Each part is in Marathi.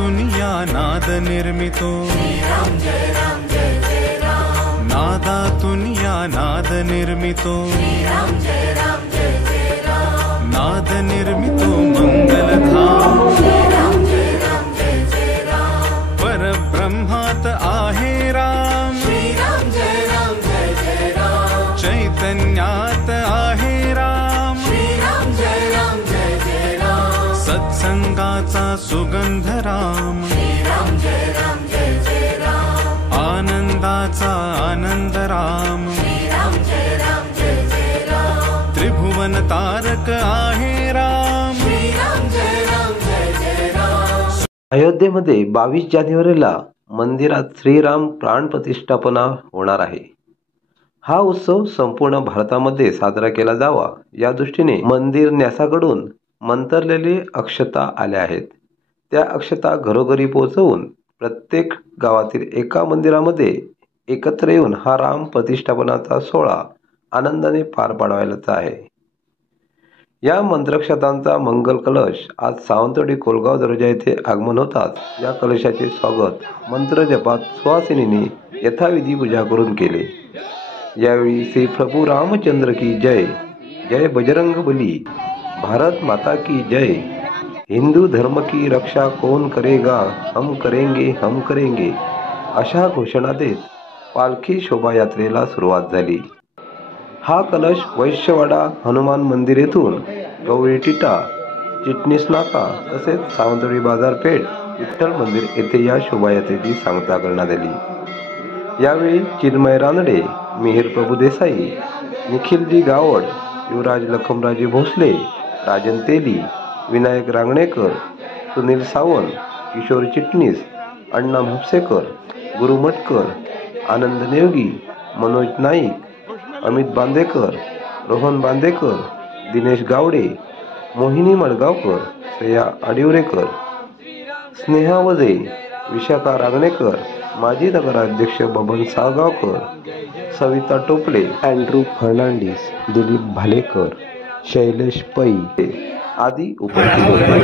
नादातून या नाद निर्मितो नादातून या नाद निर्मितो नाद निर्मितो मंगलधाम परब्रह्मात आहे राम चैतन्यात आहे राम सत्संगाचा सुगंध राम आनंदाचा आनंद राम त्रिभुवन तारक आहे राम। अयोध्येमध्ये 22 जानेवारीला मंदिरात श्रीराम प्राण प्रतिष्ठापना होणार आहे। हा उत्सव संपूर्ण भारतामध्ये साजरा केला जावा या दृष्टीने मंदिर न्यासाकडून मंतरलेले अक्षता आल्या आहेत। त्या अक्षता घरोघरी पोहोचवून प्रत्येक गावातील एका मंदिरामध्ये एकत्र येऊन हा राम प्रतिष्ठापनाचा सोहळा आनंदाने पार पाडवायचा आहे। या मंत्रक्षतांचा मंगल कलश आज सावंतवाडी कोलगाव दरोजा येथे आगमन होताच या कलशाचे स्वागत मंत्रजपात सुहासिनीने यथाविधी पूजा करून केले। यावेळी श्री प्रभू रामचंद्र की जय, जय बजरंग बली, भारत माता की जय, हिंदू धर्म की रक्षा कौन करेगा, हम करेंगे अशा घोषणा देत पालखी शोभायात्रेला सुरुवात झाली। हा कलश वैश्यवाडा हनुमान मंदिर येथून गवळी टिटा, चिटणीस नाका तसेच सावंतवाडी बाजारपेठ विठ्ठल मंदिर येथे या शोभायात्रेची सांगता करण्यात आली। यावेळी चिन्मय रानडे, मिहिर प्रभू देसाई, निखिलजी गावड, युवराज लखमराजे भोसले, राजन तेली, विनायक रांगणेकर, सुनील सावंत, किशोर चिटणीस, अण्णा म्हापसेकर, गुरु मटकर, आनंद नेवगी, मनोज नाईक, अमित बांदेकर, रोहन बांदेकर, दिनेश गावडे, मोहिनी मडगावकर, श्रेया आडिवरेकर, स्नेहा वजे, विशाखा रांगणेकर, माजी नगराध्यक्ष बबन साळगावकर, सविता टोपले, अँड्रू फर्नांडिस, दिलीप भालेकर, शैलेश पै आदी उपस्थित होते।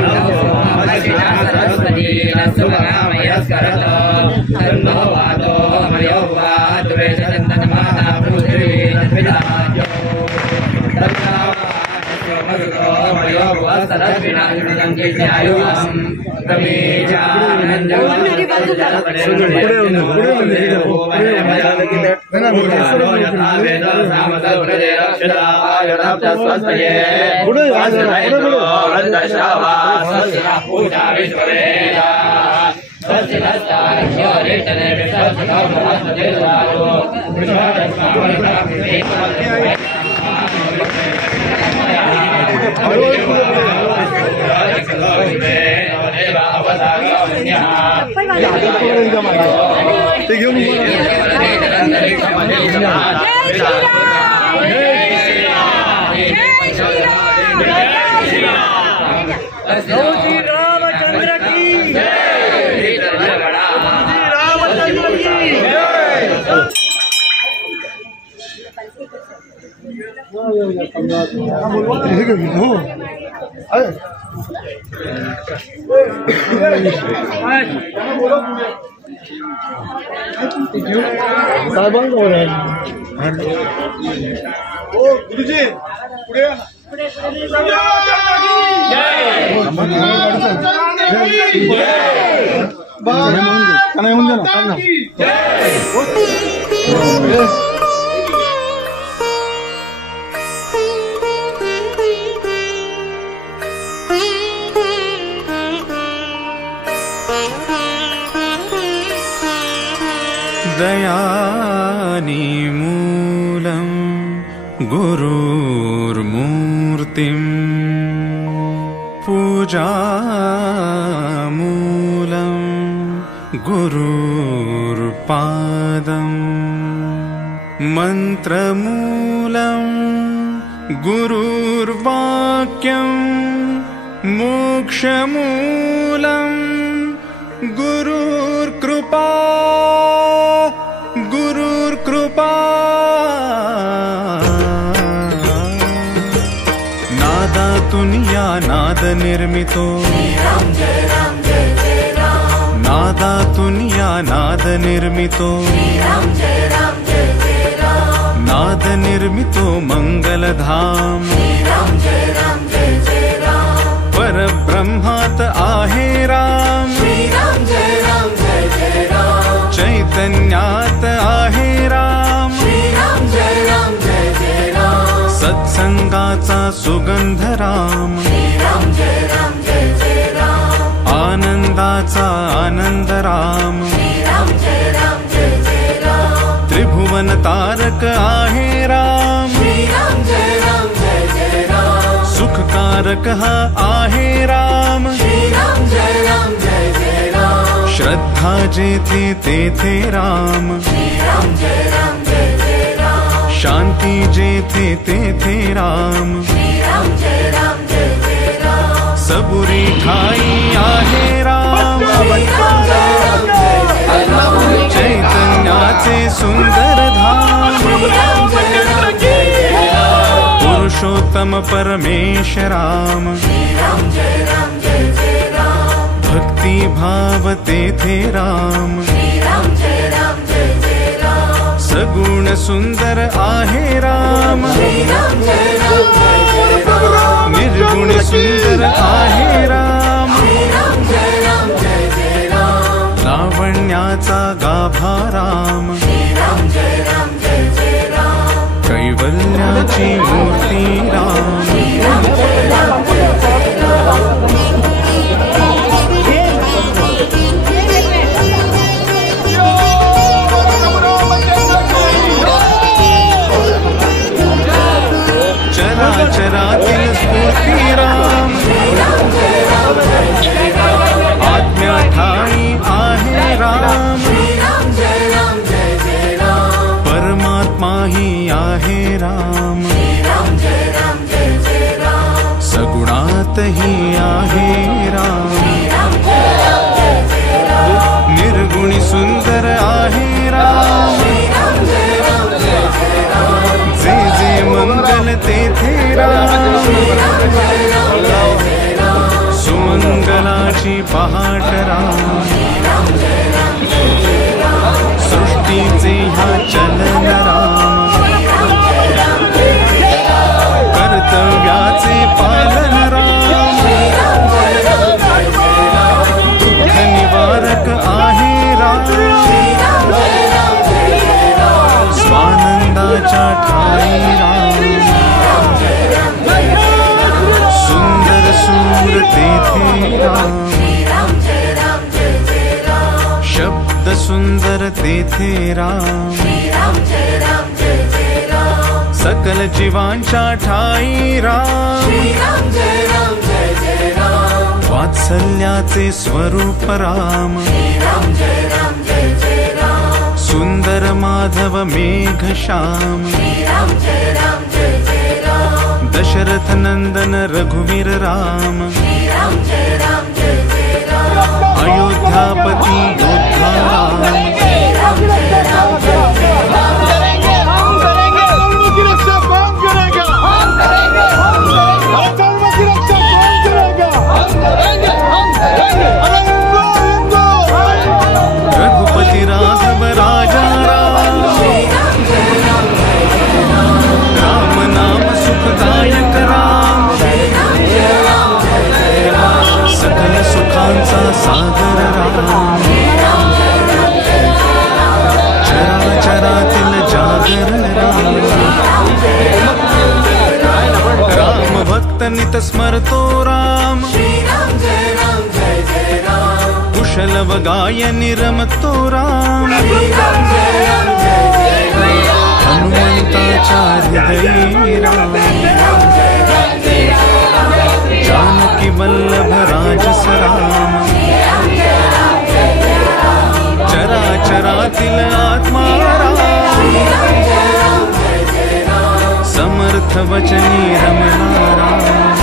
दयानिमूलं गुरुर्मूर्तिं पूजामूलं गुरुर्पादं मन्त्रमूलं गुरुर्वाक्यं मोक्षमूलं गुरुर्कृपा नादातून या नाद निर्मितो नादातून या नाद निर्मितो नाद निर्मितो मंगलधाम परब्रह्मात आहे राम चैतन्यात आहे राम सत्संगाचा सुगंध राम आनंदाचा आनंद राम त्रिभुवन तारक आहे राम सुखकारक हा आहे राम श्रद्धा जेथे तेथे राम शांती जेथे तेथे राम सबुरी ठाई आहे राम चैतन्याचे सुंदर धाम पुरुषोत्तम परमेश राम भक्ति भाव तेथे राम सगुण सुंदर आहे राम निर्गुण सुंदर आहे राम लावण्याचा गाभा राम कैवल्याची मूर्ती राम चराचरातील स्फूर्ती राम आत्म्या ठाई आहे राम परमात्मा ही आहे राम सगुणात ही आहे राम निर्गुणी सुंदर आहे राम जे जे मंगल तेथे राम सुमंगलाची पहाट राम सृष्टीचे ह्या चलन राम कर्तव्याचे पालन राम दुःख निवारक आहे राम स्वानंदाच्या ठाई राम सुंदर सूर तेथे राम शब्द सुंदर तेथे राम सकल जीवांच्या ठाई राम वात्सल्याचे स्वरूप राम सुंदर माधव मेघ श्याम दशरथ नंदन रघुवीर राम अयोध्यापति योद्धा राम रघुपति राघव राजा राम राम नाम सुखदायक राम सकल सुखांचा सागर राम चराचरातील जागर राम भक्त नित स्मरतो राम कुशल व गायनी रमतो राम हनुमंताच्या हृदयी राम जानकी वल्लभ राजस राम चराचरातील आत्मा राम समर्थ वचनी रमला राम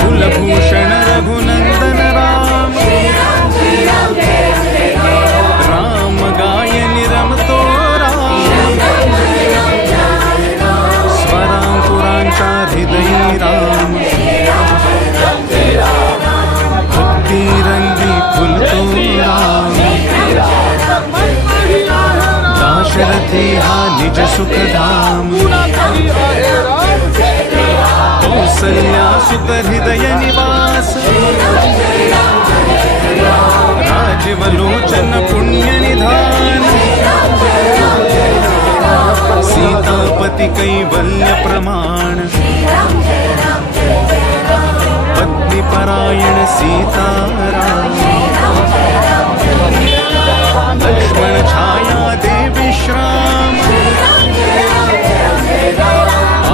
कुलभूषण रघुनंदन राम राम गायनी रमतो राम स्वरांकुरांच्या हृदयी राम भक्ती रंग अयोध्ये हा निज सुखधाम कौसल्या सुत हृदय निवास राजीवलोचन पुण्य निधान सीतापति कैवल्य प्रमाण पत्नी परायण सीताराम लक्ष्मण छाया देवी श्राम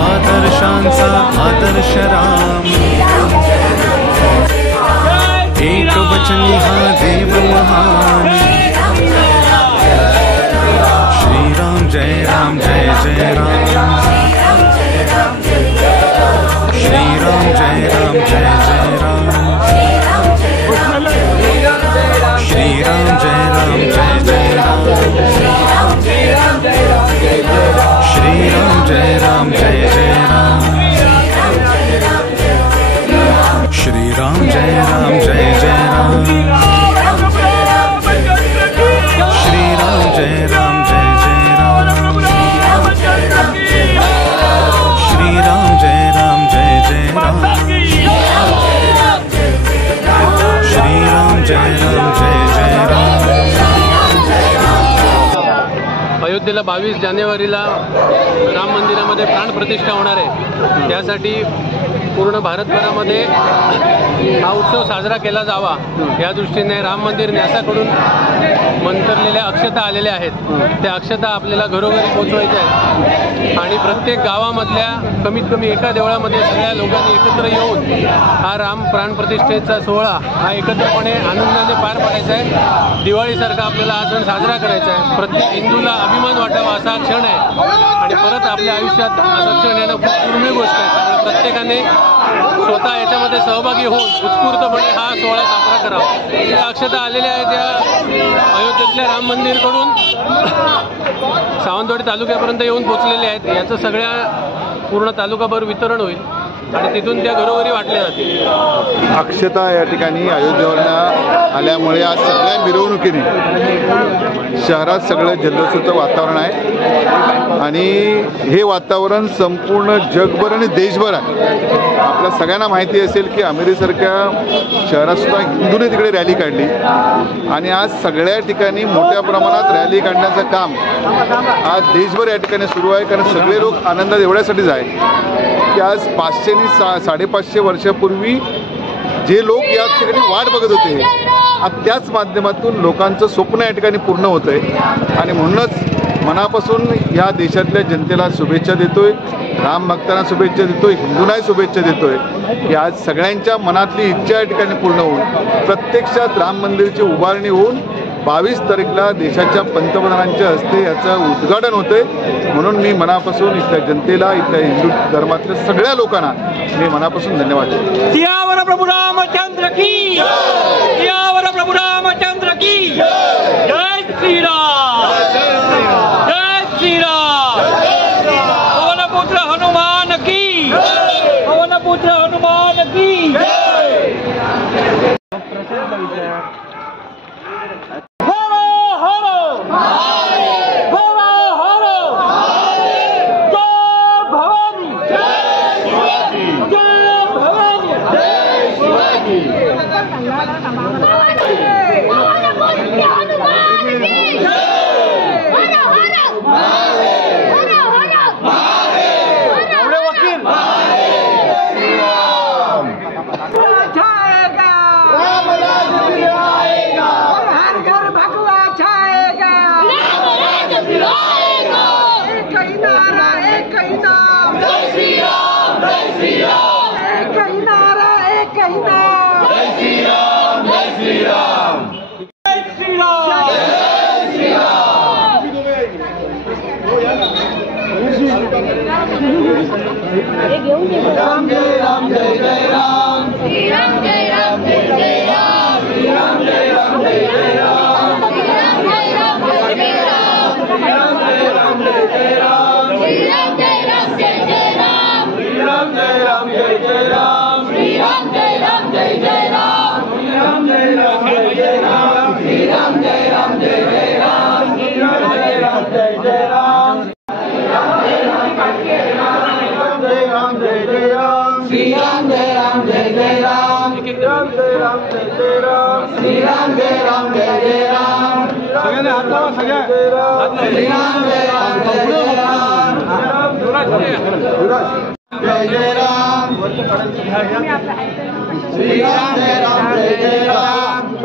आदर्शांचा आदर्श राम एक वचनी हा देव महान श्रीराम जय राम जय जय राम श्रीराम जय राम जय जय राम श्रीराम जय राम जय जय राम श्रीराम जय राम जय जय राम श्रीराम जय राम जय जय राम श्रीराम जय राम जय जय राम श्रीराम जय राम जय जय राम श्रीराम जय राम जय जय राम। अयोध्येला 22 जानेवारीला राम मंदिरामध्ये प्राणप्रतिष्ठा होणार आहे। त्यासाठी पूर्ण भारतभरामध्ये हा उत्सव साजरा केला जावा या दृष्टीने राम मंदिर न्यासाकडून मंतरलेल्या अक्षता आलेल्या आहेत। त्या अक्षता आपल्याला घरोघरी पोहोचवायच्या आहेत आणि प्रत्येक गावामधल्या कमीत कमी एका देवळामध्ये सगळ्या लोकांनी एकत्र येऊन हा राम प्राणप्रतिष्ठेचा सोहळा हा एकत्रपणे आनंदाने पार पाडायचा आहे। दिवाळीसारखा आपल्याला हा सण साजरा करायचा आहे। प्रत्येक हिंदूला अभिमान वाटावा असा क्षण आहे आणि परत आपल्या आयुष्यात असा क्षण येणं खूप दुर्मिळ गोष्ट आहे। त्यामुळे प्रत्येकाने स्वतः याच्यामध्ये सहभागी होऊन उत्स्फूर्तपणे हा सोहळा साजरा करावा। त्या अक्षता आलेल्या आहेत त्या अयोध्येतल्या राम मंदिरकडून सावंतवाडी तालुक्यापर्यंत येऊन पोहोचलेले आहेत। याचं सगळ्या पूर्ण तालुकाभर वितरण होईल आणि तिथून त्या घरोघरी वाटल्या जातील। अक्षता या ठिकाणी अयोध्येवरनं आल्यामुळे आज सगळ्या मिरवणुकीने शहरात सगळं जल्लोषाचं वातावरण आहे आणि हे वातावरण संपूर्ण जगभर आणि देशभर आहे। आपल्या सगळ्यांना माहिती असेल की अमेरिकेसारख्या शहरात सुद्धा हिंदूने तिकडे रॅली काढली आणि आज सगळ्या ठिकाणी मोठ्या प्रमाणात रॅली काढण्याचं काम आज देशभर या ठिकाणी सुरू आहे। कारण सगळे लोक आनंदात एवढ्यासाठीच आहे की आज 500 आणि 550 वर्षापूर्वी जे लोक या ठिकाणी वाट बघत होते आज त्याच माध्यमातून लोकांचं स्वप्न या ठिकाणी पूर्ण होत आहे आणि म्हणूनच मनापासून या देशातल्या जनतेला शुभेच्छा देतोय, राम भक्तांना शुभेच्छा देतोय, हिंदूंनाही शुभेच्छा देतोय की आज सगळ्यांच्या मनातली इच्छा या ठिकाणी पूर्ण होऊन प्रत्यक्षात राम मंदिराची उभारणी होऊन 22 तारीखला देशाच्या पंतप्रधानांच्या हस्ते याचं उद्घाटन होतंय। म्हणून मी मनापासून इथल्या जनतेला इथल्या हिंदू धर्मातल्या सगळ्या लोकांना मी मनापासून धन्यवाद देतो। सियावर प्रभु रामचंद्र की सियावर प्रभु रामचंद्र की जय श्रीराम जय श्रीराम पवनपुत्र हनुमान की पवनपुत्र हनुमान की राम जय राम जय जय राम श्री राम जय राम जय जय राम श्री राम जय राम जय जय राम श्री राम जय राम जय जय राम श्री राम जय राम जय जय राम श्री राम जय राम जय जय राम श्री राम जय राम जय जय राम श्री राम जय राम जय जय राम श्री राम जय राम जय राम जय राम जय जय राम श्री राम जय राम जय जय राम सगळ्यांनी हात लावा सगळ्या श्री राम जय राम जय जय राम जय जय राम श्री राम जय राम जय जय राम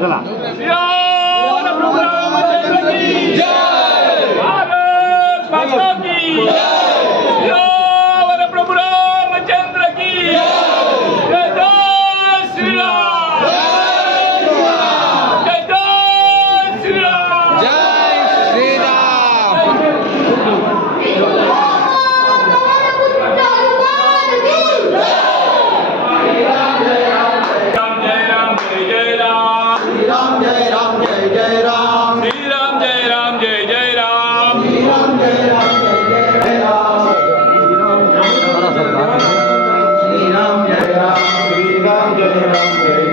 चला सियावर प्रभु रामचंद्र की जय भारत माता की जय सियावर प्रभु रामचंद्र की जय जय श्री राम जय जय श्री राम जय श्री राम राम जय राम जय जय राम श्री राम जय राम जय जय राम श्री राम जय राम जय जय राम श्री राम जय राम जय जय राम श्री राम जय राम श्री राम जय राम जय